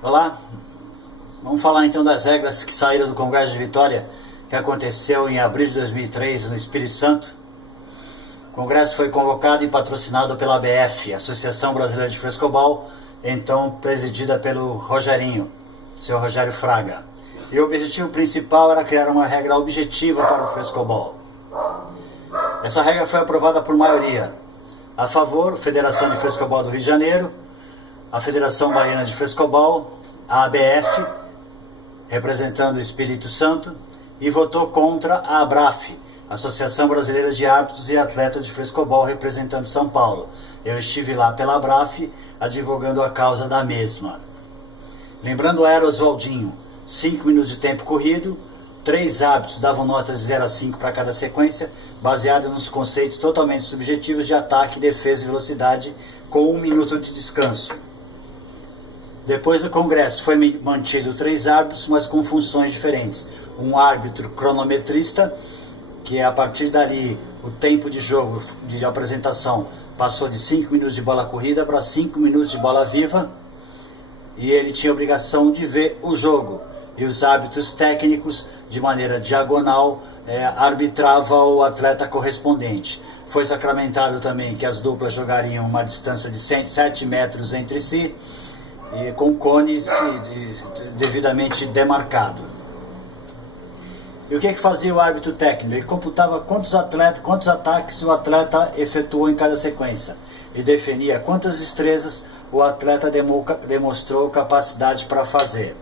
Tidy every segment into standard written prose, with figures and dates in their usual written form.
Olá, vamos falar então das regras que saíram do Congresso de Vitória, que aconteceu em abril de 2003 no Espírito Santo. O Congresso foi convocado e patrocinado pela ABF, Associação Brasileira de Frescobol, então presidida pelo Rogerinho, seu Rogério Fraga. E o objetivo principal era criar uma regra objetiva para o frescobol. Essa regra foi aprovada por maioria. A favor, Federação de Frescobol do Rio de Janeiro, a Federação Baiana de Frescobol, a ABF, representando o Espírito Santo, e votou contra a ABRAF, Associação Brasileira de Árbitros e Atletas de Frescobol, representando São Paulo. Eu estive lá pela ABRAF, advogando a causa da mesma. Lembrando a era Oswaldinho, 5 minutos de tempo corrido, 3 árbitros davam notas de 0 a 5 para cada sequência, baseada nos conceitos totalmente subjetivos de ataque, defesa e velocidade, com 1 minuto de descanso. Depois do Congresso foi mantido 3 árbitros, mas com funções diferentes. Um árbitro cronometrista, que a partir dali o tempo de jogo, de apresentação, passou de 5 minutos de bola corrida para 5 minutos de bola viva, e ele tinha a obrigação de ver o jogo. E os árbitros técnicos, de maneira diagonal, arbitravam o atleta correspondente. Foi sacramentado também que as duplas jogariam uma distância de 7 metros entre si, e com cones devidamente demarcado. E o que fazia o árbitro técnico? Ele computava quantos ataques o atleta efetuou em cada sequência. E definia quantas destrezas o atleta demonstrou capacidade para fazer.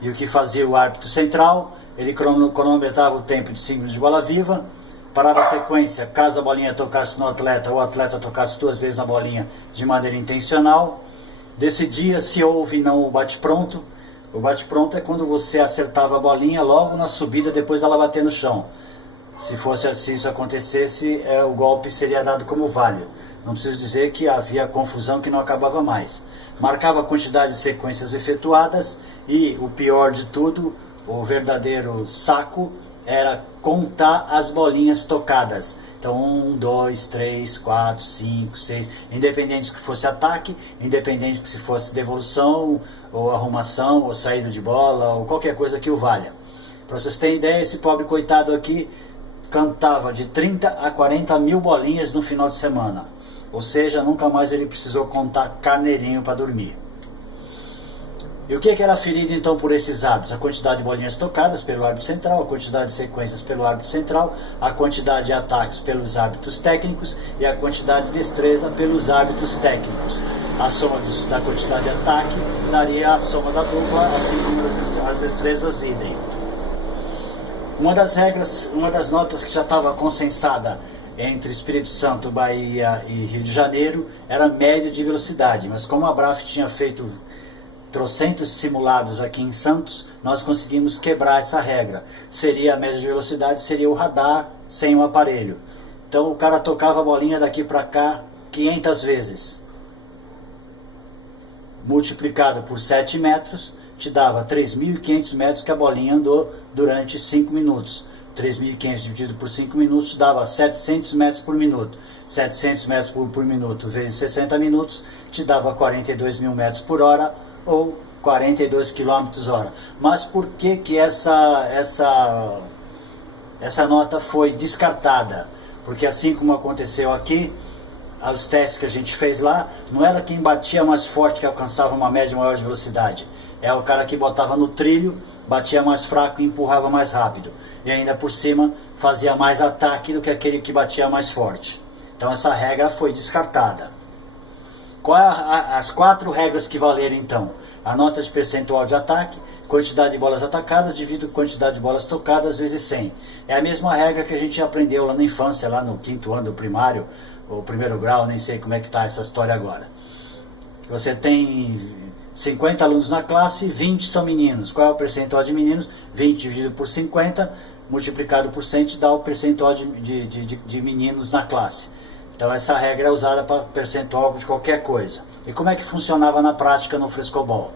E o que fazia o árbitro central? Ele cronometrava o tempo de 5 minutos de bola viva, parava a sequência caso a bolinha tocasse no atleta ou o atleta tocasse 2 vezes na bolinha de maneira intencional. Decidia se houve ou não o bate-pronto. O bate-pronto é quando você acertava a bolinha logo na subida depois dela bater no chão. Se isso acontecesse, o golpe seria dado como válido. Não preciso dizer que havia confusão que não acabava mais. Marcava a quantidade de sequências efetuadas e, o pior de tudo, o verdadeiro saco, era contar as bolinhas tocadas. Então 1, 2, 3, 4, 5, 6, independente que fosse ataque, independente que se fosse devolução, ou arrumação, ou saída de bola, ou qualquer coisa que o valha. Para vocês terem ideia, esse pobre coitado aqui cantava de 30 a 40 mil bolinhas no final de semana. Ou seja, nunca mais ele precisou contar carneirinho para dormir. E o que era aferido então por esses árbitros? A quantidade de bolinhas tocadas pelo árbitro central, a quantidade de sequências pelo árbitro central, a quantidade de ataques pelos árbitros técnicos e a quantidade de destreza pelos árbitros técnicos. A soma da quantidade de ataque daria a soma da dupla, assim como as destrezas idem. Uma das notas que já estava consensada entre Espírito Santo, Bahia e Rio de Janeiro era média de velocidade, mas como a ABRAF tinha feito trocentos simulados aqui em Santos, nós conseguimos quebrar essa regra. Seria a média de velocidade, seria o radar sem o aparelho. Então o cara tocava a bolinha daqui para cá 500 vezes. Multiplicado por 7 metros, te dava 3.500 metros que a bolinha andou durante 5 minutos. 3.500 dividido por 5 minutos dava 700 metros por minuto. 700 metros por minuto vezes 60 minutos te dava 42 mil metros por hora, ou 42 km hora. Mas por que essa nota foi descartada? Porque assim como aconteceu aqui, os testes que a gente fez lá, não era quem batia mais forte que alcançava uma média maior de velocidade. É o cara que botava no trilho, batia mais fraco e empurrava mais rápido. E ainda por cima fazia mais ataque do que aquele que batia mais forte. Então essa regra foi descartada. As 4 regras que valeram então? A nota de percentual de ataque, quantidade de bolas atacadas dividido quantidade de bolas tocadas vezes 100. É a mesma regra que a gente aprendeu lá na infância, lá no 5º ano do primário, ou 1º grau, nem sei como é que está essa história agora. Você tem 50 alunos na classe, 20 são meninos. Qual é o percentual de meninos? 20 dividido por 50, multiplicado por 100, te dá o percentual de meninos na classe. Então essa regra é usada para percentual de qualquer coisa. E como é que funcionava na prática no frescobol?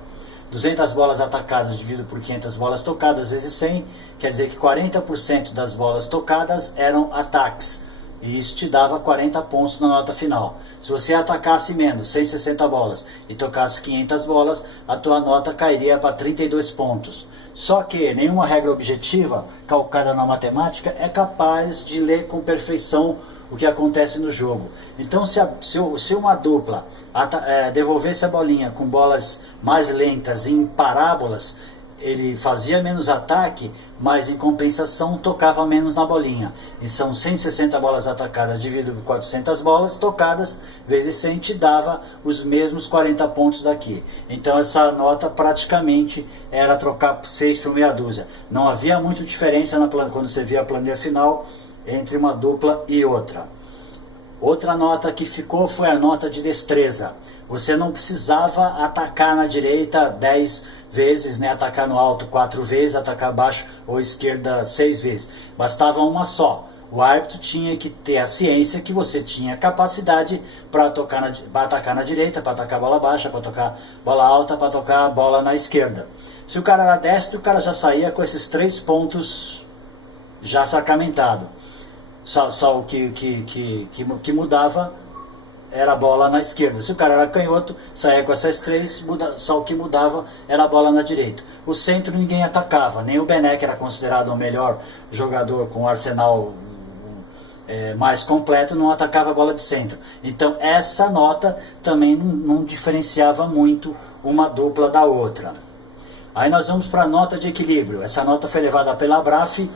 200 bolas atacadas dividido por 500 bolas tocadas vezes 100, quer dizer que 40% das bolas tocadas eram ataques. E isso te dava 40 pontos na nota final. Se você atacasse menos, 160 bolas, e tocasse 500 bolas, a tua nota cairia para 32 pontos. Só que nenhuma regra objetiva, calcada na matemática, é capaz de ler com perfeição o que acontece no jogo. Então, se uma dupla devolvesse a bolinha com bolas mais lentas em parábolas, ele fazia menos ataque, mas em compensação tocava menos na bolinha. E são 160 bolas atacadas dividido por 400 bolas tocadas, vezes 100 te dava os mesmos 40 pontos daqui. Então essa nota praticamente era trocar 6 por meia dúzia. Não havia muita diferença quando você via a planilha final entre uma dupla e outra. Outra nota que ficou foi a nota de destreza. Você não precisava atacar na direita 10 vezes, né? Atacar no alto 4 vezes, atacar baixo ou esquerda 6 vezes. Bastava uma só. O árbitro tinha que ter a ciência que você tinha capacidade para atacar na direita, para atacar bola baixa, para tocar bola alta, para tocar bola na esquerda. Se o cara era destro, o cara já saía com esses 3 pontos já sacramentados. Só o que mudava era a bola na esquerda. Se o cara era canhoto, saía com essas 3, só o que mudava era a bola na direita. O centro ninguém atacava, nem o Bené, que era considerado o melhor jogador com o arsenal mais completo, não atacava a bola de centro. Então essa nota também não diferenciava muito uma dupla da outra. Aí nós vamos para a nota de equilíbrio. Essa nota foi levada pela Abraf,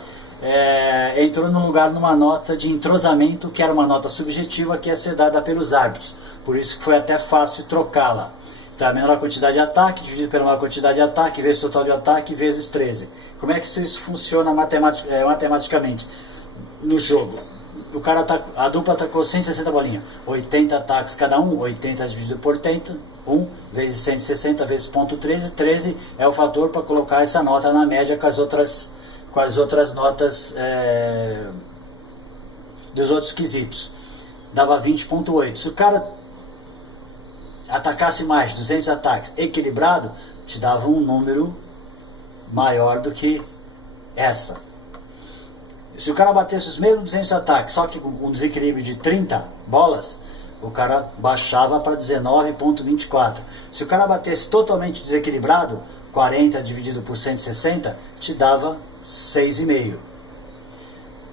entrou no lugar numa nota de entrosamento, que era uma nota subjetiva que ia ser dada pelos árbitros. Por isso que foi até fácil trocá-la. Então a menor quantidade de ataque dividido pela maior quantidade de ataque vezes total de ataque vezes 13. Como é que isso funciona matematicamente no jogo? A dupla atacou 160 bolinhas, 80 ataques cada um, 80 dividido por 80, 1 vezes 160 vezes ponto 13, 13 é o fator para colocar essa nota na média com as outras notas dos outros quesitos. Dava 20.8. Se o cara atacasse mais, 200 ataques, equilibrado, te dava um número maior do que essa. Se o cara batesse os mesmos 200 ataques, só que com um desequilíbrio de 30 bolas, o cara baixava para 19.24. Se o cara batesse totalmente desequilibrado, 40 dividido por 160, te dava 6,5.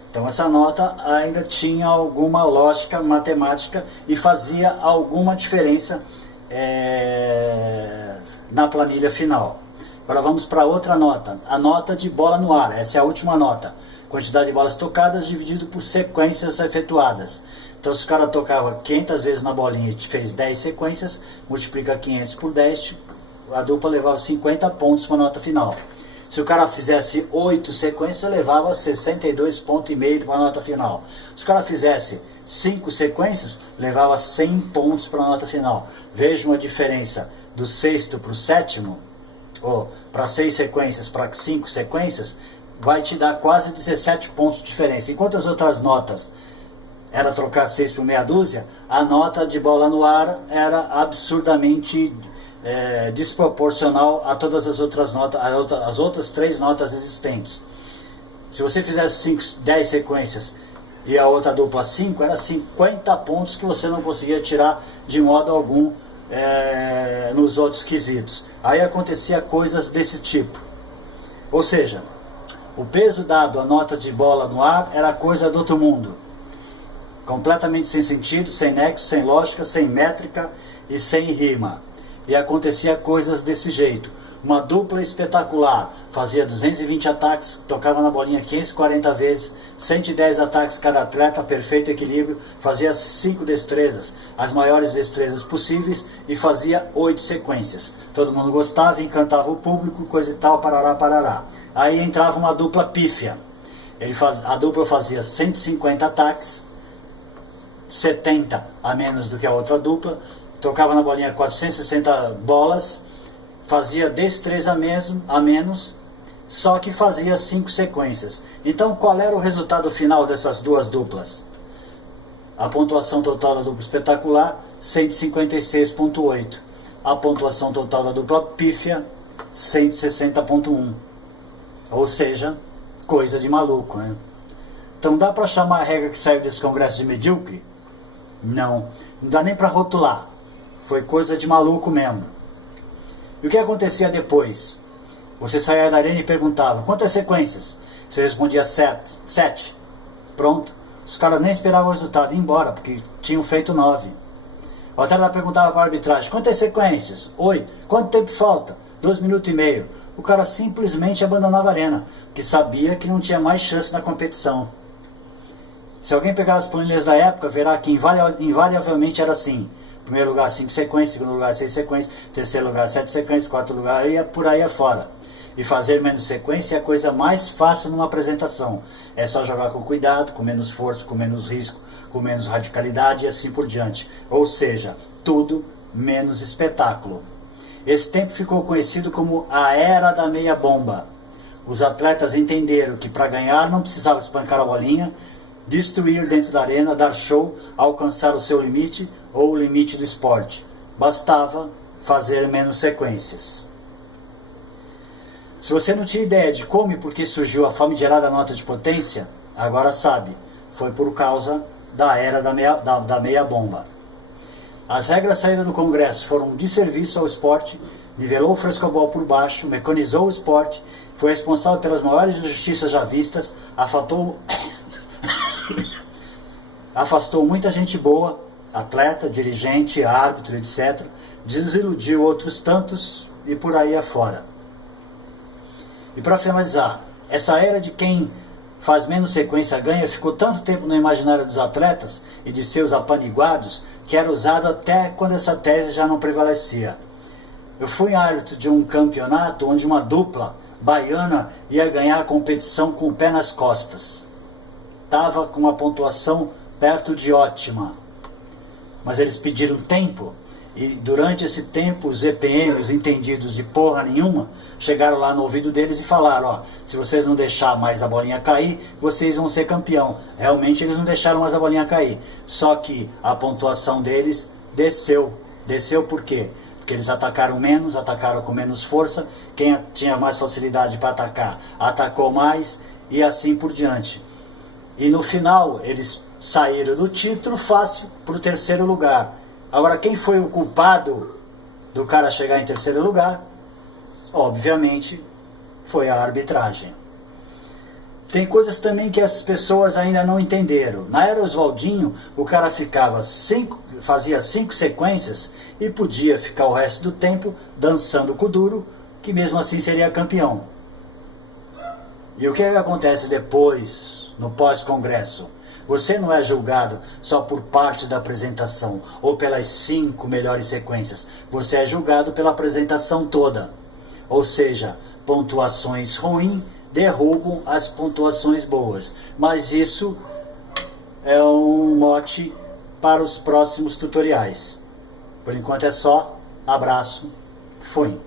Então essa nota ainda tinha alguma lógica matemática e fazia alguma diferença na planilha final. Agora vamos para outra nota, a nota de bola no ar. Essa é a última nota. Quantidade de bolas tocadas dividido por sequências efetuadas. Então se o cara tocava 500 vezes na bolinha e fez 10 sequências, multiplica 500 por 10, a dupla levava 50 pontos para a nota final. Se o cara fizesse 8 sequências, levava 62,5 pontos para a nota final. Se o cara fizesse 5 sequências, levava 100 pontos para a nota final. Veja uma diferença do sexto para o sétimo, ou para 6 sequências para 5 sequências, vai te dar quase 17 pontos de diferença. Enquanto as outras notas era trocar 6 por meia dúzia, a nota de bola no ar era absurdamente desproporcional a todas as outras notas, as outras 3 notas existentes. Se você fizesse 10 sequências e a outra dupla 5, era 50 pontos que você não conseguia tirar de modo algum nos outros quesitos. Aí acontecia coisas desse tipo. Ou seja, o peso dado à nota de bola no ar era coisa do outro mundo. Completamente sem sentido, sem nexo, sem lógica, sem métrica e sem rima. E acontecia coisas desse jeito. Uma dupla espetacular, fazia 220 ataques, tocava na bolinha 540 vezes, 110 ataques cada atleta, perfeito equilíbrio, fazia 5 destrezas, as maiores destrezas possíveis, e fazia 8 sequências. Todo mundo gostava, encantava o público, coisa e tal, parará, parará. Aí entrava uma dupla pífia. A dupla fazia 150 ataques, 70 a menos do que a outra dupla, tocava na bolinha 460 bolas, fazia destreza a menos, só que fazia 5 sequências. Então qual era o resultado final dessas duas duplas? A pontuação total da dupla espetacular, 156.8. A pontuação total da dupla pífia, 160.1. Ou seja, coisa de maluco, né? Então dá para chamar a regra que saiu desse congresso de medíocre? Não. Não dá nem para rotular. Foi coisa de maluco mesmo. E o que acontecia depois? Você saía da arena e perguntava, quantas sequências? Você respondia 7. Pronto. Os caras nem esperavam o resultado, iam embora, porque tinham feito 9. O atleta perguntava para a arbitragem, quantas sequências? 8. Quanto tempo falta? 2 minutos e meio. O cara simplesmente abandonava a arena, porque sabia que não tinha mais chance na competição. Se alguém pegar as planilhas da época, verá que invariavelmente era assim. Primeiro lugar 5 sequências, segundo lugar 6 sequências, terceiro lugar 7 sequências, quarto lugar e por aí afora. E fazer menos sequência é a coisa mais fácil numa apresentação. É só jogar com cuidado, com menos força, com menos risco, com menos radicalidade e assim por diante. Ou seja, tudo menos espetáculo. Esse tempo ficou conhecido como a Era da Meia Bomba. Os atletas entenderam que para ganhar não precisava espancar a bolinha, destruir dentro da arena, dar show, alcançar o seu limite ou o limite do esporte. Bastava fazer menos sequências. Se você não tinha ideia de como e por que surgiu a famigerada nota de potência, agora sabe, foi por causa da Era da Meia Bomba. As regras saídas do Congresso foram um desserviço ao esporte, nivelou o frescobol por baixo, mecanizou o esporte, foi responsável pelas maiores injustiças já vistas, afastou muita gente boa, atleta, dirigente, árbitro, etc., desiludiu outros tantos e por aí afora. E para finalizar, essa era de quem faz menos sequência ganha ficou tanto tempo no imaginário dos atletas e de seus apaniguados que era usado até quando essa tese já não prevalecia. Eu fui árbitro de um campeonato onde uma dupla baiana ia ganhar a competição com o pé nas costas. Estava com uma pontuação perto de ótima. Mas eles pediram tempo e durante esse tempo os EPM, os entendidos de porra nenhuma, chegaram lá no ouvido deles e falaram, ó, se vocês não deixar mais a bolinha cair, vocês vão ser campeão. Realmente eles não deixaram mais a bolinha cair. Só que a pontuação deles desceu. Desceu por quê? Porque eles atacaram menos, atacaram com menos força. Quem tinha mais facilidade para atacar, atacou mais e assim por diante. E no final eles saíram do título fácil para o terceiro lugar. Agora, quem foi o culpado do cara chegar em terceiro lugar? Obviamente, foi a arbitragem. Tem coisas também que as pessoas ainda não entenderam. Na era Oswaldinho, o cara fazia 5 sequências e podia ficar o resto do tempo dançando com o duro, que mesmo assim seria campeão. E o que acontece depois, no pós-congresso? Você não é julgado só por parte da apresentação ou pelas 5 melhores sequências. Você é julgado pela apresentação toda. Ou seja, pontuações ruins derrubam as pontuações boas. Mas isso é um mote para os próximos tutoriais. Por enquanto é só. Abraço. Fui.